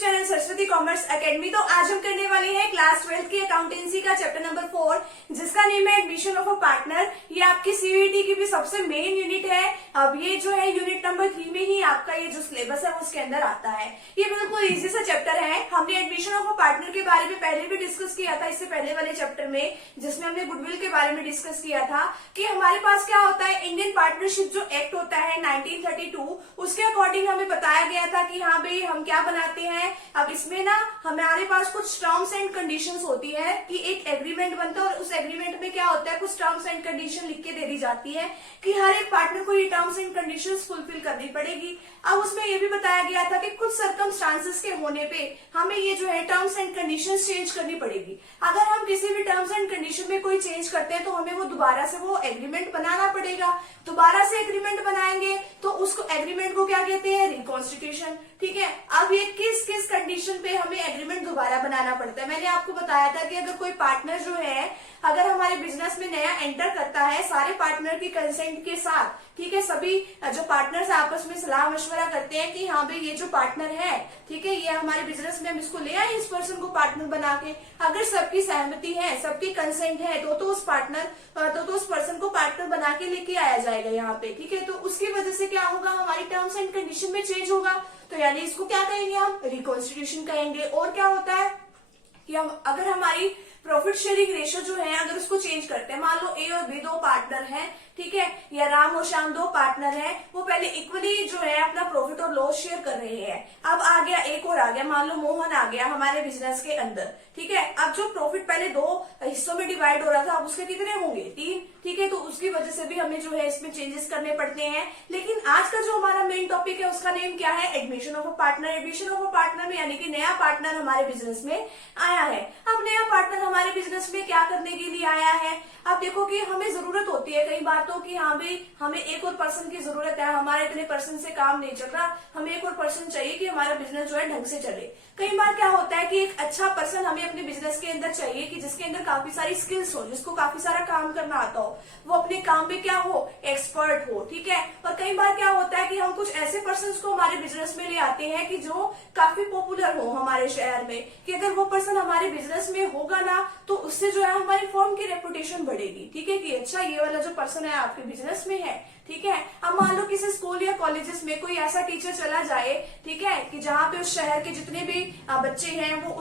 Channel Saraswati commerce academy. तो आज हम करने वाले हैं क्लास 12 की अकाउंटेंसी का चैप्टर नंबर 4, जिसका नेम है एडमिशन ऑफ अ पार्टनर। ये आपकी सीयूईटी की भी सबसे मेन यूनिट है। अब ये जो है यूनिट नंबर 3 में ही आपका ये जो सिलेबस है उसके अंदर आता है। ये बिल्कुल इजी सा चैप्टर है। हमने एडमिशन ऑफ अ पार्टनर के बारे में पहले भी डिस्कस किया था, इससे पहले वाले चैप्टर में, जिसमें हमने गुडविल के बारे में डिस्कस किया था कि हमारे पास क्या होता है, इंडियन पार्टनरशिप जो एक्ट होता है 1932, उसके अकॉर्डिंग हमें बताया गया था कि हाँ भाई हम क्या बनाते हैं। अब इसमें ना हमारे पास कुछ टर्म्स एंड कंडीशंस होती है कि एक एग्रीमेंट बनता है और उस एग्रीमेंट में क्या होता है, कुछ टर्म्स एंड कंडीशन लिख के दे दी जाती है कि हर एक पार्टनर को ये टर्म्स एंड कंडीशंस फुलफिल करनी पड़ेगी। अब उसमें ये भी बताया गया था कि कुछ सर्कमस्टांसेस के होने पे हमें ये जो है टर्म्स एंड कंडीशंस चेंज करनी पड़ेगी। अगर हम किसी भी टर्म्स एंड कंडीशन में कोई चेंज करते हैं तो हमें वो दोबारा से वो एग्रीमेंट बनाना पड़ेगा। दोबारा से एग्रीमेंट बनाएंगे तो उसको एग्रीमेंट को क्या कहते हैं, रिकॉन्स्टिट्यूशन। ठीक है, अब ये किस किस कंडीशन पे हमें एग्रीमेंट दोबारा बनाना पड़ता है। मैंने आपको बताया था कि अगर कोई पार्टनर जो है, अगर हमारे बिजनेस में नया एंटर करता है सारे पार्टनर की कंसेंट के साथ, ठीक है, सभी जो पार्टनर्स आपस में सलाह मशवरा करते हैं कि हाँ भाई ये जो पार्टनर है, ठीक है, ये हमारे बिजनेस में हम इसको ले आए इस पर्सन को पार्टनर बना के। अगर सबकी सहमति है, सबकी कंसेंट है तो उस पार्टनर तो उस पर्सन को पार्टनर बना के लेके आया जाएगा यहाँ पे। ठीक है, तो उसकी वजह से क्या होगा, हमारी टर्म्स एंड कंडीशन में चेंज होगा। तो यानी इसको क्या कहेंगे, हम रिकॉन्स्टिट्यूशन कहेंगे। और क्या होता है कि हम अगर हमारी प्रॉफिट शेयरिंग रेशियो जो है अगर उसको चेंज करते हैं, मान लो ए और बी दो पार्टनर हैं, ठीक है, या राम और श्याम दो पार्टनर हैं, वो पहले इक्वली जो है अपना प्रॉफिट और लॉस शेयर कर रहे हैं। अब आ गया एक और आ गया, मान लो मोहन आ गया हमारे बिजनेस के अंदर। ठीक है, अब जो प्रॉफिट पहले दो हिस्सों में डिवाइड हो रहा था, अब उसके कितने होंगे, 3। ठीक है, तो उसकी वजह से भी हमें जो है इसमें चेंजेस करने पड़ते हैं। लेकिन आज का जो हमारा मेन टॉपिक है उसका नेम क्या है, admission of a partner. Admission of a partner में यानी कि नया पार्टनर हमारे बिजनेस में आया है। अब नया पार्टनर हमारे बिजनेस में क्या करने के लिए आया है, अब देखो कि हमें जरूरत होती है कई बातों की, हाँ भाई हमें एक और पर्सन की जरूरत है, हमारे इतने पर्सन से काम नहीं चल रहा, हमें एक और पर्सन चाहिए कि हमारा बिजनेस जो है ढंग से चले। कई बार क्या होता है कि एक अच्छा पर्सन हमें अपने बिजनेस के अंदर चाहिए कि जिसके अंदर काफी सारी स्किल्स हो, जिसको काफी सारा काम करना आता हो, वो अपने काम में क्या हो, एक्सपर्ट हो। ठीक है, और कई बार क्या होता है कि हम कुछ ऐसे पर्सन को हमारे बिजनेस में ले आते हैं कि जो काफी पॉपुलर हो हमारे शहर में, कि अगर वो पर्सन हमारे बिजनेस में होगा ना तो उससे जो है हमारी फर्म की रेपुटेशन बढ़ेगी। ठीक है, कि अच्छा ये वाला जो पर्सन है आपके बिजनेस में है। ठीक है, अब मान लो किसी स्कूल या कॉलेजेस में कोई ऐसा टीचर चला जाए, ठीक है, कि जहाँ पे उस शहर के जितने भी बच्चे हैं वो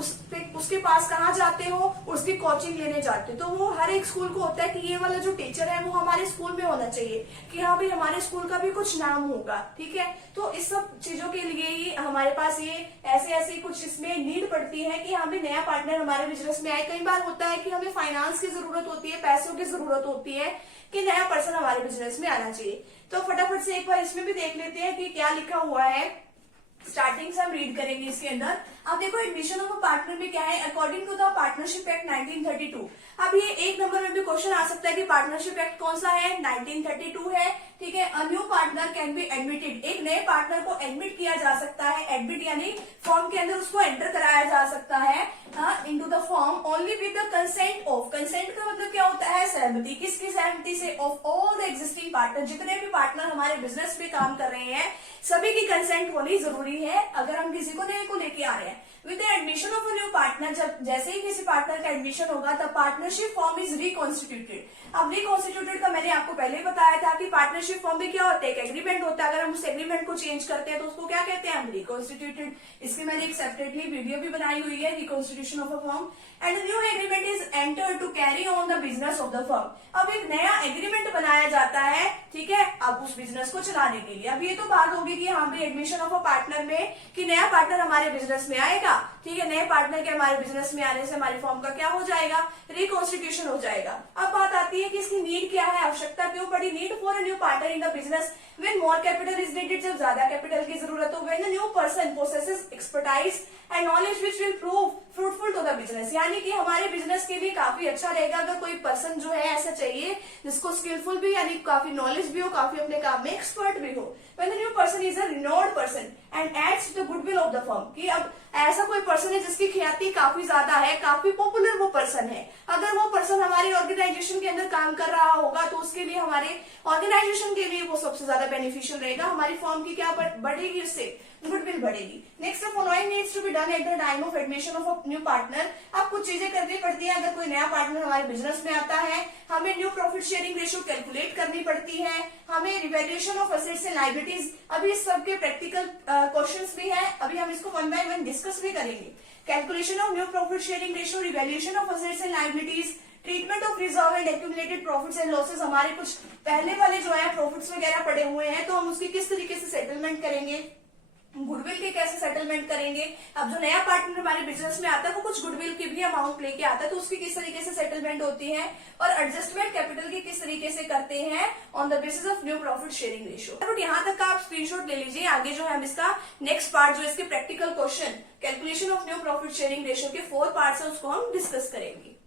उसके पास कहाँ जाते हो, उसकी कोचिंग लेने जाते, तो वो हर एक स्कूल को होता है कि ये वाला जो टीचर है वो हमारे स्कूल में होना चाहिए, कि हाँ भाई हमारे स्कूल का भी कुछ नाम होगा। ठीक है, तो इस सब चीजों के लिए ही हमारे पास ये ऐसे कुछ इसमें नीड पड़ती है कि हमें नया पार्टनर हमारे बिजनेस में आए। कई बार होता है कि हमें फाइनेंस की जरूरत होती है, पैसों की जरूरत होती है कि नया पर्सन हमारे बिजनेस में आना चाहिए। तो फटाफट से एक बार इसमें भी देख लेते हैं कि क्या लिखा हुआ है। स्टार्टिंग से हम रीड करेंगे इसके अंदर। अब देखो एडमिशन ऑफ अ पार्टनर में क्या है, according to the partnership act 1932। अब ये एक नंबर में भी क्वेश्चन आ सकता है कि पार्टनरशिप एक्ट कौन सा है, 1932 है। ठीक है, अ new partner can be admitted, एक नए पार्टनर को एडमिट किया जा सकता है। एडमिट यानी फॉर्म के अंदर उसको एंटर कराया जा सकता है into the form only with the consent of. Consent का मतलब क्या होता है, सहमति। किसकी सहमति से, of all the existing partner, जितने भी पार्टनर हमारे बिजनेस में काम कर रहे हैं सभी की कंसेंट होनी जरूरी है अगर हम किसी को नए को लेके आ रहे हैं। With the admission of a new partner, जब जैसे ही किसी पार्टनर का एडमिशन होगा the partnership form is reconstituted. अब रिकॉन्स्टिट्यूटेड का मैंने आपको पहले ही बताया था कि पार्टनरशिप फॉर्म में क्या होता है, एक एग्रीमेंट होता है। अगर हम उस एग्रीमेंट को चेंज करते हैं तो उसको क्या कहते हैं, हम रिकॉन्स्टिट्यूटेड। इसकी मैंने एक सेपरेटली वीडियो भी बनाई हुई है, reconstitution of a form. And new agreement is enter to carry on the business of the firm. अब एक नया एग्रीमेंट बनाया जाता है, ठीक है, अब उस बिजनेस को चलाने के लिए। अब ये तो बात होगी कि हाँ भाई एडमिशन ऑफ अ पार्टनर में कि नया पार्टनर हमारे बिजनेस में आएगा। ठीक है, नए पार्टनर के हमारे बिजनेस में आने से हमारी फर्म का क्या हो जाएगा, रिकॉन्स्टिट्यूशन हो जाएगा। अब बात आती है कि इसकी नीड क्या है, आवश्यकता क्यों पड़ी, need for a new partner in the business when more capital is needed, जब ज्यादा कैपिटल की जरूरत हो, when the new person possesses expertise and knowledge which will prove fruitful to the business. यानी कि हमारे बिजनेस के लिए काफी अच्छा रहेगा अगर कोई पर्सन जो है ऐसा चाहिए जिसको स्किलफुल भी यानी काफी नॉलेज भी हो, काफी अपने काम में एक्सपर्ट भी हो। When the new person is a renowned person and adds to the goodwill of the firm, कि अब ऐसा कोई पर्सन है जिसकी ख्याति काफी ज्यादा है, काफी पॉपुलर वो पर्सन है, अगर वो पर्सन हमारी ऑर्गेनाइजेशन के अंदर काम कर रहा होगा तो उसके लिए, हमारे ऑर्गेनाइजेशन के लिए वो सबसे ज्यादा बेनिफिशियल रहेगा। हमारी फर्म की क्या बढ़ेगी, उससे गुडविल बढ़ेगी। Next following combine needs to be done at the time of admission of a new partner. अब कुछ चीजें करनी पड़ती है, अगर कोई नया पार्टनर हमारे बिजनेस में आता है, हमें new profit sharing ratio calculate करनी पड़ती है, हमें revaluation of assets and liabilities, अभी इस सब के प्रैक्टिकल क्वेश्चंस भी हैं, अभी हम इसको वन बाय वन डिस्कस भी करेंगे। Calculation of new profit sharing ratio, revaluation of assets and liabilities, treatment of reserve and accumulated profits and losses, हमारे कुछ पहले वाले जो है प्रॉफिट्स वगैरह पड़े हुए हैं, तो हम उसकी किस तरीके से सेटलमेंट करेंगे, गुडविल के कैसे सेटलमेंट करेंगे। अब जो नया पार्टनर हमारे बिजनेस में आता है वो कुछ गुडविल की भी अमाउंट लेके आता है, तो उसकी किस तरीके से सेटलमेंट होती है, और एडजस्टमेंट कैपिटल की किस तरीके से करते हैं on the basis of new profit sharing ratio. यहाँ तक का आप स्क्रीनशॉट ले लीजिए। आगे जो है हम इसका नेक्स्ट पार्ट जो इसके practical question calculation of new profit sharing ratio के 4 पार्ट्स है, उसको हम डिस्कस करेंगे।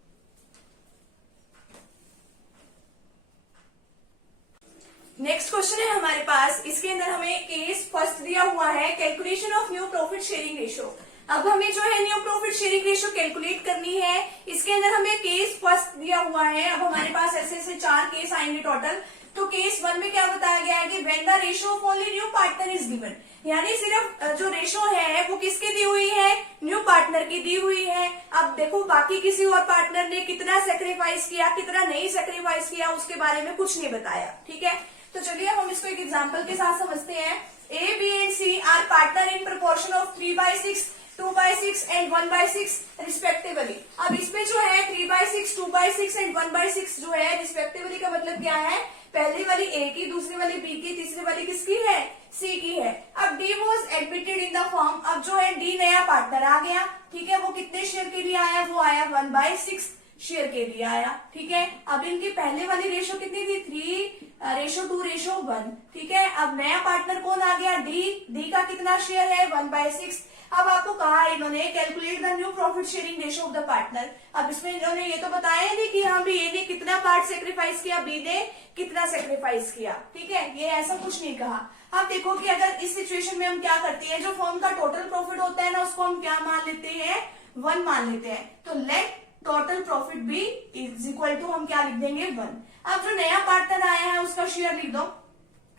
नेक्स्ट क्वेश्चन है हमारे पास, इसके अंदर हमें केस फर्स्ट दिया हुआ है calculation of new profit sharing ratio. अब हमें जो है new profit sharing ratio calculate करनी है, इसके अंदर हमें केस फर्स्ट दिया हुआ है। अब हमारे पास ऐसे 4 केस आएंगे टोटल। तो केस 1 में क्या बताया गया है कि when the ratio of only new partner is given, यानी सिर्फ जो रेशियो है वो किसकी दी हुई है, न्यू पार्टनर की दी हुई है। अब देखो बाकी किसी और पार्टनर ने कितना सेक्रीफाइस किया, कितना नहीं सेक्रीफाइस किया, उसके बारे में कुछ नहीं बताया। ठीक है, तो चलिए अब हम इसको एक एग्जांपल के साथ समझते हैं। A, B and C are partner in proportion of 3/6, 2/6 and 1/6 respectively. अब इसमें जो है 3/6, 2/6 एंड 1/6 जो है रिस्पेक्टिवली का मतलब क्या है, पहली वाली ए की, दूसरी वाली बी की, तीसरी वाली किसकी है, सी की है। अब D was admitted in the firm, अब जो है डी नया पार्टनर आ गया। ठीक है, वो कितने शेयर के लिए आया, वो आया 1/6 शेयर के लिए आया। ठीक है, अब इनकी पहले वाली रेशो कितनी थी, 3:2:1। ठीक है, अब नया पार्टनर कौन आ गया, डी का कितना शेयर है, 1/6। अब आपको कहा इन्होंने calculate the new profit sharing ratio of the partner. अब इसमें इन्होंने ये तो बताया नहीं कि हाँ भी ए ने कितना पार्ट सेक्रीफाइस किया, बी ने कितना सेक्रीफाइस किया। ठीक है, ये ऐसा कुछ नहीं कहा। अब देखो कि अगर इस सिचुएशन में हम क्या करते हैं, जो फर्म का टोटल प्रॉफिट होता है ना, उसको हम क्या मान लेते हैं, 1 मान लेते हैं। तो let total profit be is equal to, हम क्या लिख देंगे, 1। अब जो नया पार्टनर आया है उसका शेयर लिख दो,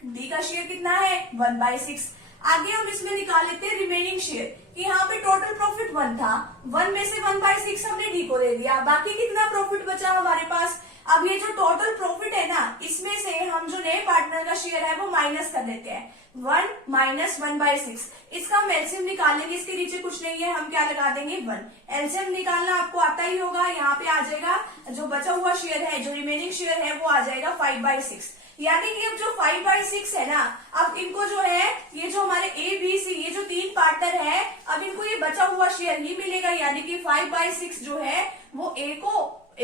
डी का शेयर कितना है, 1/6। आगे हम इसमें निकाल लेते हैं रिमेनिंग शेयर, कि यहाँ पे टोटल प्रॉफिट 1 था, 1 में से 1/6 हमने डी को दे दिया, बाकी कितना प्रॉफिट बचा हमारे पास। अब ये जो टोटल प्रॉफिट है ना, इसमें से हम जो नए पार्टनर का शेयर है वो माइनस कर लेते हैं, 1 - 1/6। इसका हम एलसीएम निकालेंगे, इसके नीचे कुछ नहीं है, हम क्या लगा देंगे, 1। एलसीएम निकालना आपको आता ही होगा, यहाँ पे आ जाएगा जो बचा हुआ शेयर है, जो रिमेनिंग शेयर है वो आ जाएगा 5/6। यानी कि अब जो 5/6 है ना, अब इनको जो है, ये जो हमारे ए बी सी, ये जो 3 पार्टनर है, अब इनको ये बचा हुआ शेयर ही मिलेगा, यानी कि 5/6 जो है वो ए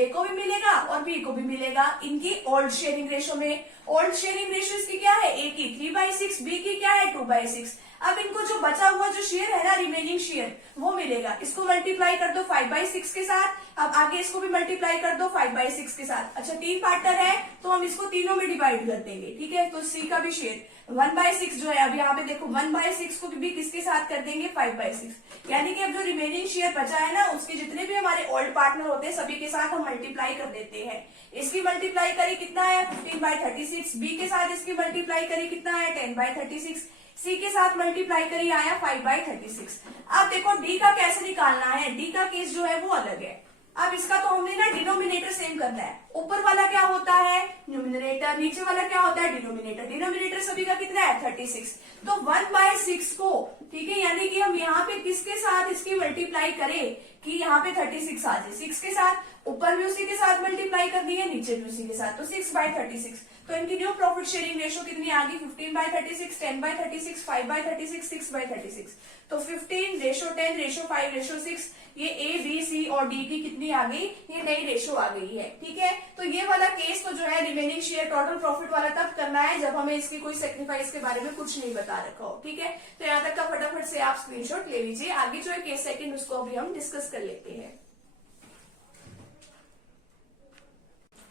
को भी मिलेगा और बी को भी मिलेगा, इनकी ओल्ड शेयरिंग रेशो में। ओल्ड शेयरिंग रेशो इसकी क्या है, ए की 3/6, बी की क्या है, 2/6। अब इनको जो बचा हुआ जो शेयर है ना, रिमेनिंग शेयर, वो मिलेगा। इसको मल्टीप्लाई कर दो 5/6 के साथ, अब आगे इसको भी मल्टीप्लाई कर दो 5/6 के साथ। अच्छा, 3 पार्टनर है तो हम इसको तीनों में डिवाइड कर देंगे। ठीक है, तो सी का भी शेयर 1/6 जो है, अब यहाँ पे देखो 1/6 को भी किसके साथ कर देंगे, 5/6। यानी कि अब जो रिमेनिंग शेयर बचा है ना, उसके जितने भी हमारे ओल्ड पार्टनर होते हैं सभी के साथ हम मल्टीप्लाई कर देते हैं। इसकी मल्टीप्लाई करी कितना है, 15/36। बी के साथ इसकी मल्टीप्लाई करी कितना है, 10/36। सी के साथ मल्टीप्लाई करी आया 5/36। अब देखो डी का कैसे निकालना है, डी का केस जो है वो अलग है। अब इसका तो हमने ना डिनोमिनेटर सेम करना है, ऊपर वाला क्या होता है, न्यूमिनेटर, नीचे वाला क्या होता है, डिनोमिनेटर। डिनोमिनेटर सभी का कितना है, 36। तो 1/6 को, ठीक है, यानी कि हम यहाँ पे किसके साथ इसकी मल्टीप्लाई करें कि यहाँ पे 36 आ जाए, 6 के साथ, ऊपर भी उसी के साथ मल्टीप्लाई करनी है, नीचे भी उसी के साथ, तो 6/36। तो इनकी न्यू प्रॉफिट शेयरिंग रेशो कितनी आ गई, 15/36, 10/36, 5/36, 6/36। तो 15:10:5:6, ये ए बी सी और डी की कितनी आ गई, ये नई रेशो आ गई है। ठीक है, तो ये वाला केस तो जो है रिमेनिंग शेयर टोटल प्रॉफिट वाला तब करना है जब हमें इसकी कोई सेक्रीफाइस के बारे में कुछ नहीं बता रखा हो। ठीक है, तो यहाँ तक का फटाफट से आप स्क्रीनशॉट ले लीजिए। आगे जो है केस सेकंड, उसको अभी हम डिस्कस कर लेते हैं।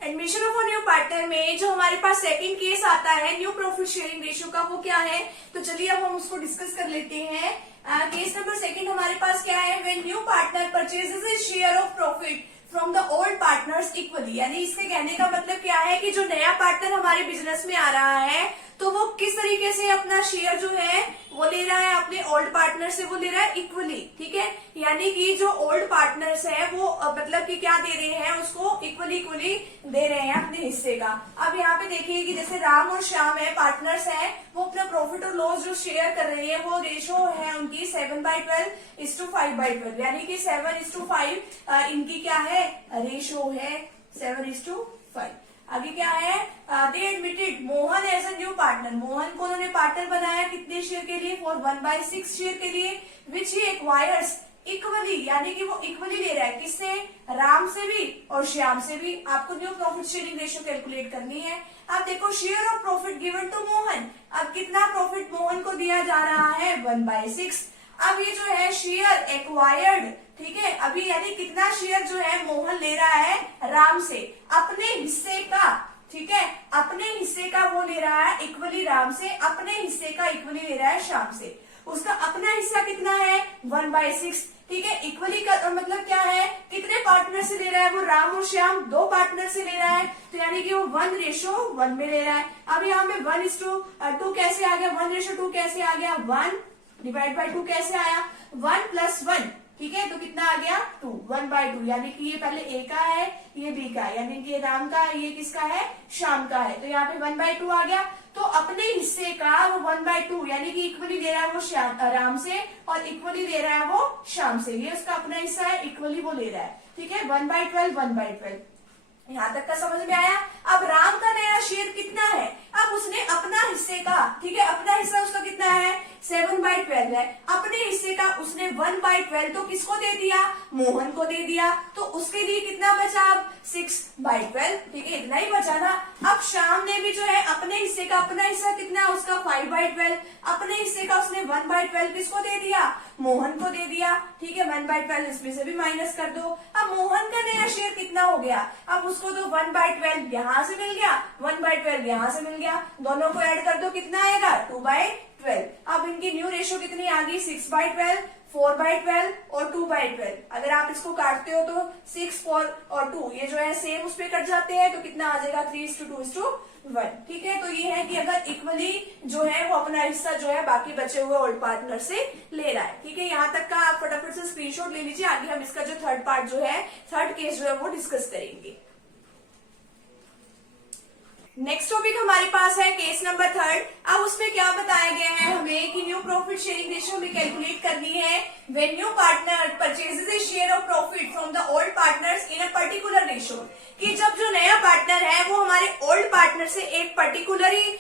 Admission of a new partner में जो हमारे पास सेकंड केस आता है न्यू प्रॉफिट शेयरिंग रेशियो का, वो क्या है, तो चलिए अब हम उसको डिस्कस कर लेते हैं। केस नंबर सेकंड हमारे पास क्या है, when new partner purchases his share of profit from the old partners equally. यानी इसके कहने का मतलब क्या है कि जो नया पार्टनर हमारे बिजनेस में आ रहा है, तो वो किस तरीके से अपना शेयर जो है वो ले रहा है, अपने ओल्ड पार्टनर से वो ले रहा है इक्वली, ठीक है। यानी कि जो ओल्ड पार्टनर्स है वो मतलब कि क्या दे रहे हैं, उसको इक्वली इक्वली दे रहे हैं अपने हिस्से का। अब यहाँ पे देखिए कि जैसे राम और श्याम है, पार्टनर्स है, वो अपना प्रॉफिट और लॉस जो शेयर कर रहे हैं, वो रेशो है उनकी 7/12:5/12, यानी कि 7:5 इनकी क्या है, रेशो है 7:5। आगे क्या है, they admitted Mohan as a new partner, Mohan को उन्होंने पार्टनर बनाया कितने शेयर के लिए, फॉर 1/6 शेयर के लिए, विच ही एक्वायर्स इक्वली, यानी कि वो इक्वली ले रहा है, किससे, राम से भी और श्याम से भी। आपको new profit sharing ratio calculate करनी है। अब देखो share of profit given to Mohan, अब कितना प्रॉफिट मोहन को दिया जा रहा है, 1/6। अब ये जो है शेयर एक्वायर्ड, ठीक है, अभी यानी कितना शेयर जो है मोहन ले रहा है राम से, अपने हिस्से का, ठीक है, अपने हिस्से का वो ले रहा है इक्वली राम से, अपने हिस्से का इक्वली ले रहा है श्याम से। उसका अपना हिस्सा कितना है, 1/6, ठीक है। इक्वली का मतलब क्या है, कितने पार्टनर से ले रहा है वो, राम और श्याम 2 पार्टनर से ले रहा है, तो यानी कि वो 1:1 में ले रहा है। अब यहाँ पे 1:2 कैसे आ गया, 1:2 कैसे आ गया, 1/2 कैसे आया, 1 + 1, ठीक है, तो कितना आ गया 2, 1/2, यानी कि ये पहले ए का है, ये बी का है, यानी कि ये राम का है, ये किसका है, श्याम का है, तो यहाँ पे 1/2 आ गया। तो अपने हिस्से का वो 1/2, यानी कि इक्वली दे रहा है वो राम से और इक्वली दे रहा है वो श्याम से, ये उसका अपना हिस्सा है, इक्वली वो ले रहा है, ठीक है, 1/12, 1/12। यहाँ तक का समझ में आया। अब राम का नया शेयर कितना है, अब उसने अपना हिस्से का, ठीक है, अपना हिस्सा उसका कितना है, 7/12 है, अपने हिस्से का उसने 1/12 तो किसको दे दिया, मोहन को दे दिया, तो उसके लिए कितना बचा, अब 6/12, ठीक है, इतना ही बचा ना। अब श्याम ने भी जो है अपने हिस्से का, अपना हिस्सा कितना है उसका 5/12, अपने हिस्से का उसने 1/12 किसको दे दिया, मोहन को दे दिया, ठीक है, 1/12 इसमें से भी माइनस कर दो। अब मोहन का नया शेयर कितना हो गया, अब उसको तो 1/12 यहाँ से मिल गया, 1/12 यहाँ से मिल गया, दोनों को ऐड कर दो, कितना आएगा, 2/12। अब इनकी न्यू रेशो कितनी आ गई, 6/12, 4/12 और 2/12। अगर आप इसको काटते हो तो 6, 4 और 2 ये जो है सेम उस पे कट जाते हैं, तो कितना आ जाएगा, 3:2:1, ठीक है। तो ये है कि अगर इक्वली जो है वो अपना हिस्सा जो है बाकी बचे हुए ओल्ड पार्टनर से ले रहा है, ठीक है। यहाँ तक का आप फटाफट से स्क्रीनशॉट ले लीजिए, आगे हम इसका जो थर्ड पार्ट जो है, थर्ड केस जो है वो डिस्कस करेंगे। नेक्स्ट टॉपिक हमारे पास है केस नंबर 3। अब उसमें क्या बताया गया है हमें कि न्यू प्रॉफिट शेयरिंग रेशियो हमें कैलकुलेट करनी है when new partner purchases A share of profit from the old partners in a particular ratio, कि जब जो नया पार्टनर है वो हमारे ओल्ड पार्टनर से एक पर्टिकुलर ही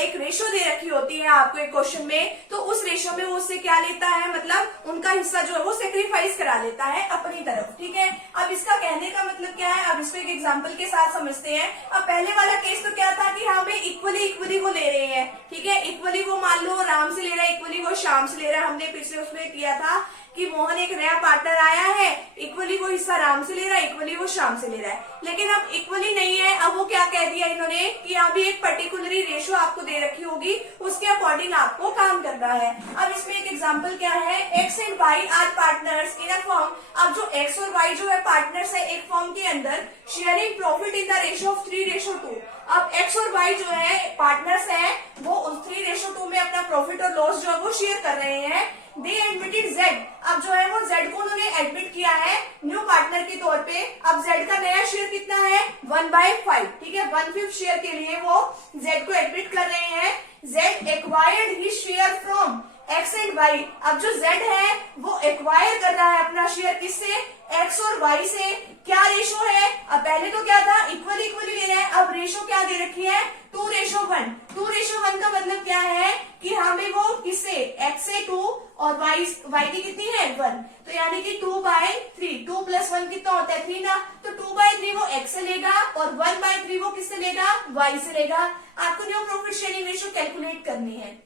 एक रेशियो दे रखी होती है आपको एक क्वेश्चन में, तो उस रेशियो में वो उससे क्या लेता है, मतलब उनका हिस्सा जो है वो सेक्रीफाइस करा लेता है अपनी तरफ, ठीक है। अब इसका कहने का मतलब क्या है, अब इसको एक एग्जाम्पल के साथ समझते हैं। अब पहले वाला केस तो क्या था कि हमें इक्वली वो ले रहे हैं, ठीक है, इक्वली वो मान लो राम से ले रहा है, इक्वली वो श्याम से ले रहा है। हमने पिछले उसमें किया था कि मोहन एक नया पार्टनर आया है, इक्वली वो हिस्सा राम से ले रहा है, इक्वली वो श्याम से ले रहा है, लेकिन अब इक्वली नहीं है। अब वो क्या कह दिया इन्होंने कि यहाँ भी एक पर्टिकुलर रेशियो आपको दे रखी होगी, उसके अकॉर्डिंग आपको काम करना है। अब इसमें एक एग्जांपल क्या है, X and Y are partners in a firm. अब जो एक्स और वाई जो है पार्टनर्स है एक फर्म के अंदर, sharing profit in the ratio of 3:2। अब एक्स और वाई जो है पार्टनर्स है, वो उस 3:2 में अपना प्रॉफिट और लॉस जो है वो शेयर कर रहे हैं। दे एडमिटेड जेड, अब जो है वो जेड को उन्होंने एडमिट किया है न्यू पार्टनर के तौर पे। अब जेड का नया शेयर कितना है, 1/5, ठीक है, 1/5 शेयर के लिए वो जेड को एडमिट कर रहे हैं। Z acquired his share from X and Y. अब जो जेड है वो एक्वायर कर रहा है अपना शेयर किससे, एक्स और वाई से। क्या रेशो है, अब पहले तो क्या था, इक्वली ले रहा है, अब रेशो क्या दे रखी है, 2:1। 2:1 का मतलब क्या है कि हमें वो किससे, एक्स से 2 और वाई की कितनी है 1, तो यानी कि 2/3, 2 + 1 कितना होता है 3 ना, तो 2/3 वो एक्स से लेगा और 1/3 वो किससे लेगा, वाई से लेगा। आपको new profit sharing ratio calculate करनी है।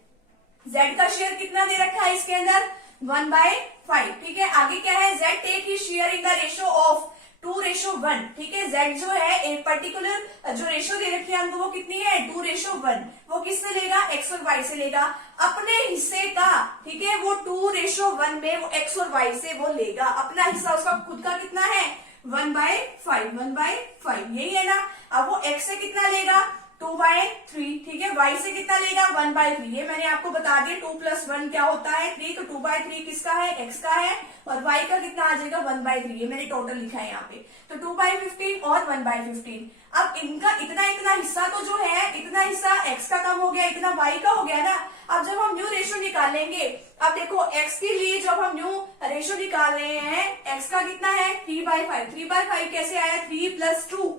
जेड का शेयर कितना दे रखा है इसके अंदर, 1/5, ठीक है। आगे क्या है, Z take he share in the ratio of 2:1, ठीक है। जेड जो है एक पर्टिकुलर जो रेशियो दे रखी है हमको वो कितनी है, 2:1। वो किससे लेगा, एक्स और वाई से लेगा अपने हिस्से का, ठीक है। वो 2:1 में वो एक्स और वाई से वो लेगा अपना हिस्सा, उसका खुद का कितना है 1/5, 1/5, यही है ना। अब वो एक्स से कितना लेगा, 2/3, ठीक है। y से कितना लेगा 1/3, ये मैंने आपको बता दिया 2 + 1 क्या होता है 3, तो 2/3 किसका है x का है, और y का कितना आ जाएगा 1/3, ये मैंने टोटल लिखा है यहाँ पे। तो 2/15 और 1/15। अब इनका इतना इतना हिस्सा तो जो है, इतना हिस्सा x का कम हो गया, इतना y का हो गया ना। अब जब हम न्यू रेशियो निकालेंगे, अब देखो x के लिए जब हम न्यू रेशियो निकाल रहे हैं, x का कितना है 3/5, 3/5 कैसे आया 3 + 2,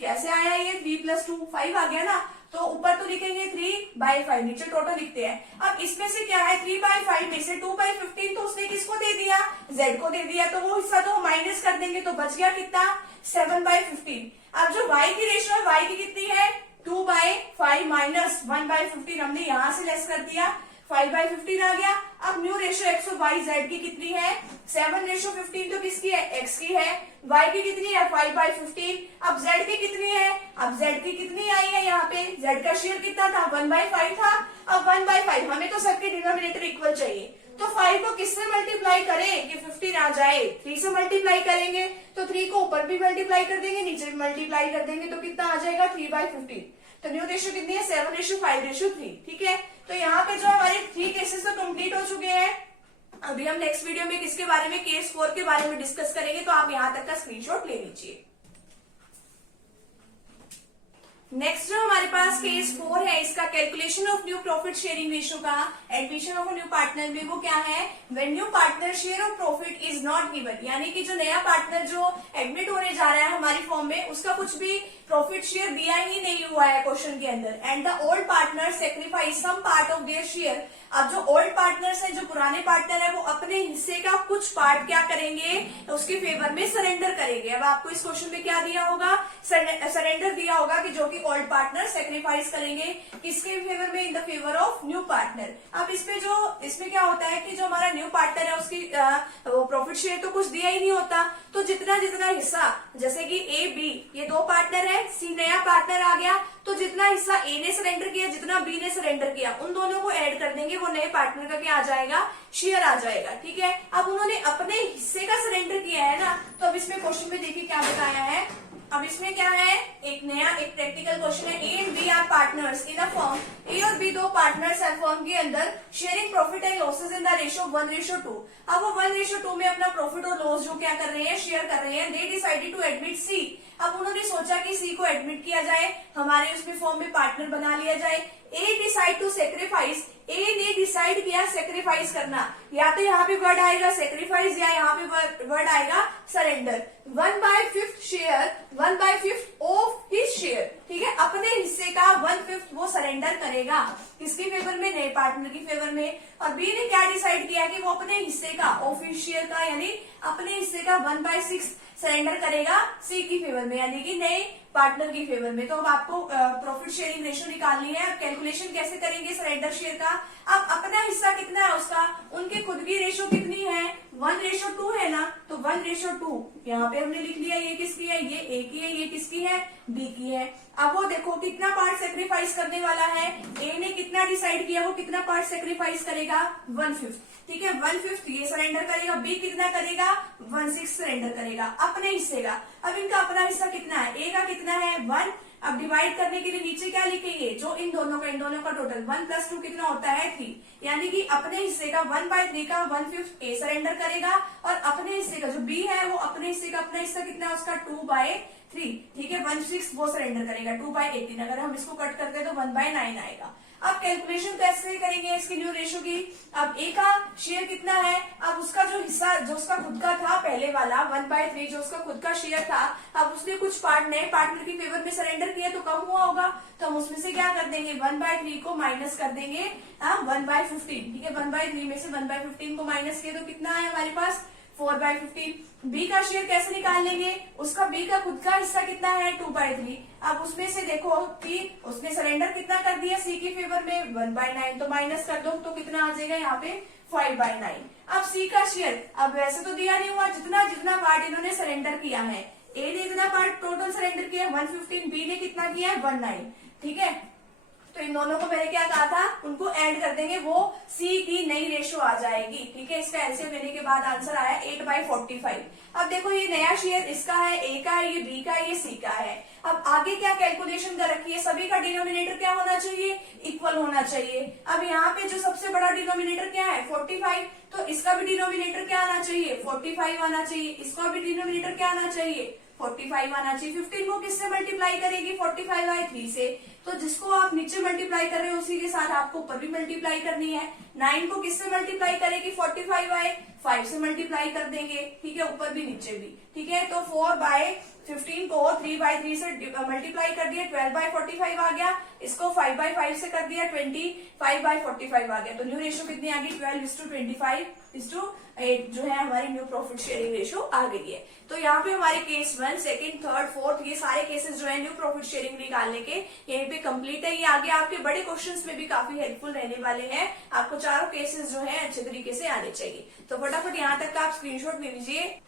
कैसे आया ये 3 + 2 5 आ गया ना, तो ऊपर तो लिखेंगे 3/5, नीचे टोटल लिखते हैं। अब इसमें से क्या है 3/5 में से 2/15 तो उसने किसको दे दिया, z को दे दिया, तो वो हिस्सा तो माइनस कर देंगे, तो बच गया कितना 7/15। अब जो y की रेशियो है, y की कितनी है 2/5 माइनस 1/15, हमने यहां से लेस कर दिया 5/15 आ गया। अब न्यू रेशियो x और y z की कितनी है 7/15, तो किसकी है x की है, y की कितनी है 5/15। अब z की कितनी है, अब z की कितनी आई है, यहाँ पे z का शेयर कितना था 1/5 था। अब 1/5 हमें तो सबके डिनोमिनेटर इक्वल चाहिए, तो 5 को किससे मल्टीप्लाई करें कि 15 आ जाए, 3 से मल्टीप्लाई करेंगे, तो 3 को ऊपर भी मल्टीप्लाई कर देंगे, नीचे भी मल्टीप्लाई कर देंगे, तो कितना आ जाएगा 3/15। तो न्यू रेशियो कितनी है 7:5:3, ठीक है। तो यहाँ पे जो हमारे 3 केसेस तो कंप्लीट हो चुके हैं। अभी हम नेक्स्ट वीडियो में किसके बारे में, केस 4 के बारे में डिस्कस करेंगे, तो आप यहाँ तक का स्क्रीनशॉट ले लीजिए। नेक्स्ट जो हमारे पास केस 4 है, इसका calculation of new profit sharing ratio का एडमिशन ऑफ न्यू पार्टनर में, वो क्या है when new partner share of profit is not given, यानी कि जो नया पार्टनर जो एडमिट होने जा रहा है हमारी फॉर्म में, उसका कुछ भी प्रॉफिट शेयर दिया ही नहीं हुआ है क्वेश्चन के अंदर, and the old partner sacrifice some part of their share. अब जो ओल्ड पार्टनर्स है, जो पुराने पार्टनर है, वो अपने हिस्से का कुछ पार्ट क्या करेंगे, उसके फेवर में सरेंडर करेंगे। अब आपको इस क्वेश्चन में क्या दिया होगा, सरेंडर दिया होगा कि जो कि ओल्ड पार्टनर सेक्रीफाइस करेंगे किसके फेवर में, in the favour of new partner. अब इसमें क्या होता है कि जो हमारा न्यू पार्टनर है उसकी वो प्रॉफिट शेयर तो कुछ दिया ही नहीं होता, तो जितना जितना हिस्सा, जैसे कि ए बी ये 2 पार्टनर है, सी नया पार्टनर आ गया, तो जितना हिस्सा ए ने सरेंडर किया, जितना बी ने सरेंडर किया, उन दोनों को ऐड कर देंगे, वो नए पार्टनर का क्या आ जाएगा, शेयर आ जाएगा, ठीक है। अब उन्होंने अपने हिस्से का सरेंडर किया है ना, तो अब इसमें क्वेश्चन में देखिए क्या बताया है। अब इसमें क्या है, एक प्रैक्टिकल क्वेश्चन है, A and B are partners in a firm, A और बी 2 पार्टनर्स है फर्म के अंदर, sharing profit and losses in the ratio 1:2। अब वो 1:2 में अपना प्रॉफिट और लॉस जो क्या कर रहे हैं, शेयर कर रहे हैं। दे डिसाइडेड टू एडमिट सी, अब उन्होंने सोचा कि सी को एडमिट किया जाए, हमारे उसमें फॉर्म में पार्टनर बना लिया जाए। ए डिसाइड टू सेक्रीफाइस, ए ने डिसाइड किया सेक्रीफाइस करना, या तो यहाँ पे वर्ड आएगा सेक्रीफाइस या यहाँ पे वर्ड आएगा surrender. 1/5 share, 1/5 of his share, ठीक है, अपने हिस्से का 1/5 वो सरेंडर करेगा, किसके फेवर में, नए पार्टनर की फेवर में। और बी ने क्या डिसाइड किया कि वो अपने हिस्से का, ऑफ हिज शेयर का, यानी अपने हिस्से का 1/6 सरेंडर करेगा सी की फेवर में, यानी कि नए पार्टनर की फेवर में। तो अब आपको प्रॉफिट शेयरिंग रेशियो निकालनी है। अब कैलकुलेशन कैसे करेंगे सरेंडर शेयर का, अब अपना हिस्सा कितना है उसका, उनके खुद की रेशियो कितनी है 1:2 है ना, तो 1:2 यहाँ पे हमने लिख लिया, ये किसकी है, ये ए की है, ये किसकी है, बी की है। अब वो देखो कितना पार्ट सेक्रीफाइस करने वाला है, ए ने कितना डिसाइड किया, वो कितना पार्ट सेक्रीफाइस करेगा 1/5, ठीक है, 1/5 ये सरेंडर करेगा, बी कितना करेगा 1/6 सरेंडर करेगा अपने हिस्से का। अब इनका अपना हिस्सा कितना है, ए का कितना है 1। अब डिवाइड करने के लिए नीचे क्या लिखेंगे, जो इन दोनों का टोटल 1 + 2 कितना होता है 3, यानी कि अपने हिस्से का 1/3 का 1/5 ए सरेंडर करेगा, और अपने हिस्से का जो बी है वो अपने हिस्से का अपना हिस्सा कितना है उसका 2/3, ठीक है, 1/6 वो सरेंडर करेगा 2/18। अगर हम इसको कट करते हैं तो 1/9 आएगा। अब कैलकुलेशन कैसे करेंगे इसकी न्यू रेशियो की। अब ए का शेयर कितना है, अब उसका जो हिस्सा जो उसका खुद का था पहले वाला 1/3 जो उसका खुद का शेयर था, अब उसने कुछ पार्ट नए पार्टनर की फेवर में सरेंडर किया तो कम हुआ होगा, तो हम उसमें से क्या कर देंगे 1/3 को माइनस कर देंगे 1/15, ठीक है, 1/3 में से 1/15 को माइनस किया तो कितना है हमारे पास 4/15। बी का शेयर कैसे निकाल लेंगे, उसका बी का खुद का हिस्सा कितना है 2/3। अब उसमें से देखो कि उसने सरेंडर कितना कर दिया सी की फेवर में 1/9, तो माइनस कर दो तो कितना आ जाएगा यहाँ पे 5/9। अब सी का शेयर, अब वैसे तो दिया नहीं हुआ, जितना जितना पार्ट इन्होंने सरेंडर किया है, ए ने इतना पार्ट टोटल सरेंडर किया 115, बी ने कितना किया है 19, ठीक है। तो इन दोनों को मैंने क्या कहा था, उनको ऐड कर देंगे, वो सी की नई रेशो आ जाएगी। ठीक है, इसका एलसीएम लेने के बाद आंसर आया 8/45। अब देखो ये नया शेयर इसका है, ए का है, ये बी का है, ये सी का है। अब आगे क्या कैलकुलेशन कर रखी है, सभी का डिनोमिनेटर क्या होना चाहिए, इक्वल होना चाहिए। अब यहाँ पे जो सबसे बड़ा डिनोमिनेटर क्या है 45, तो इसका भी डिनोमिनेटर क्या आना चाहिए 45 आना चाहिए, इसका भी डिनोमिनेटर क्या आना चाहिए 45 आना चाहिए। 15 को किससे मल्टीप्लाई करेगी 45/3 से, तो जिसको आप नीचे मल्टीप्लाई कर रहे हो उसी के साथ आपको ऊपर भी मल्टीप्लाई करनी है। 9 को किससे मल्टीप्लाई करेगी 45/5 से मल्टीप्लाई कर देंगे। ठीक है, ऊपर भी नीचे भी। ठीक है, तो 4/15 को 3/3 से मल्टीप्लाई कर दिया 12/45 आ गया, इसको 5/5 से कर दिया 25/45 आ गया। तो न्यू रेशो कितनी आ गई 12:25:8 जो है हमारी न्यू प्रॉफिट शेयरिंग रेशो आ गई है। तो यहाँ पे हमारे केस 1, सेकंड, थर्ड, फोर्थ ये सारे केसेस जो है न्यू प्रॉफिट शेयरिंग निकालने के यहीं पे कंप्लीट है। ये आगे आपके बड़े क्वेश्चंस में भी काफी हेल्पफुल रहने वाले हैं। आपको चारों केसेस जो है अच्छे तरीके से आने चाहिए। तो फटाफट यहाँ तक का आप स्क्रीनशॉट ले लीजिए।